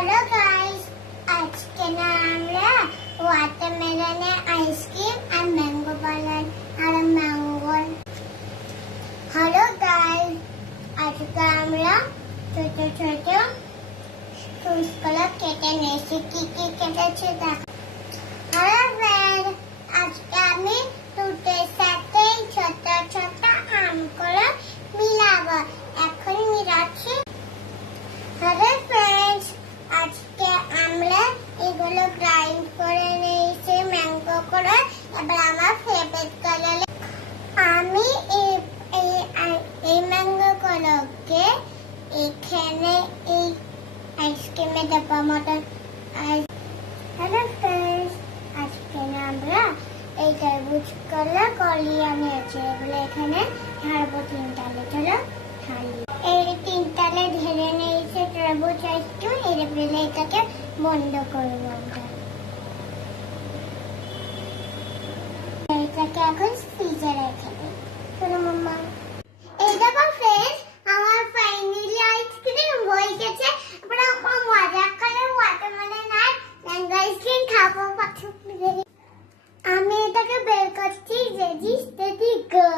Hello guys, আজকে না আমরা ওয়াটারমেলনের আইসক্রিম আর ম্যাঙ্গো বানান আর ম্যাঙ্গো। হ্যালো গাইস, আজকে আমরা ছোট ছোট ফ্রুটসগুলো কেটে নিয়েছি। কি কি কেটেছি দেখো। হ্যালো ফ্রেন্ড, আজকে আমি দুধের সাথে ছোট ছোট আমগুলো মিলাবো। এখন মিলাচ্ছি। হ্যালো ফ্রেন্ডস, আজকে আমরা এগুলো গ্রাইন্ড করে নিয়েছি ম্যাঙ্গো করে। এবার আমার ফেভারিট কালার আমি এই ম্যাঙ্গো গুলোকে এখানে এই আইসক্রিমে দেবো মতন। হ্যালো ফ্রেন্ডস, আজকে আমরা এই তরমুজগুলো গলিয়ে নিয়েছি। এগুলো এখানে ঢালবো তিনটালে। চলো ঢালি। এই তিনটালে ঢেলে নিয়েছে তরমুজ আইসক্রিম। এরপরে এটাকে বন্ধ করবো আমরা। এটাকে এখন ফ্রিজে রেখে দিই। চলো মাম্মা। এই দেখো ফ্রেন্ডস, আমার ফাইনালি আইসক্রিম হয়ে গেছে। এবার আমরা মজা করে ওয়াটারমেলন আর ম্যাঙ্গো আইসক্রিম খাবো। আমি এটাকে বের করছি। Ready steady go.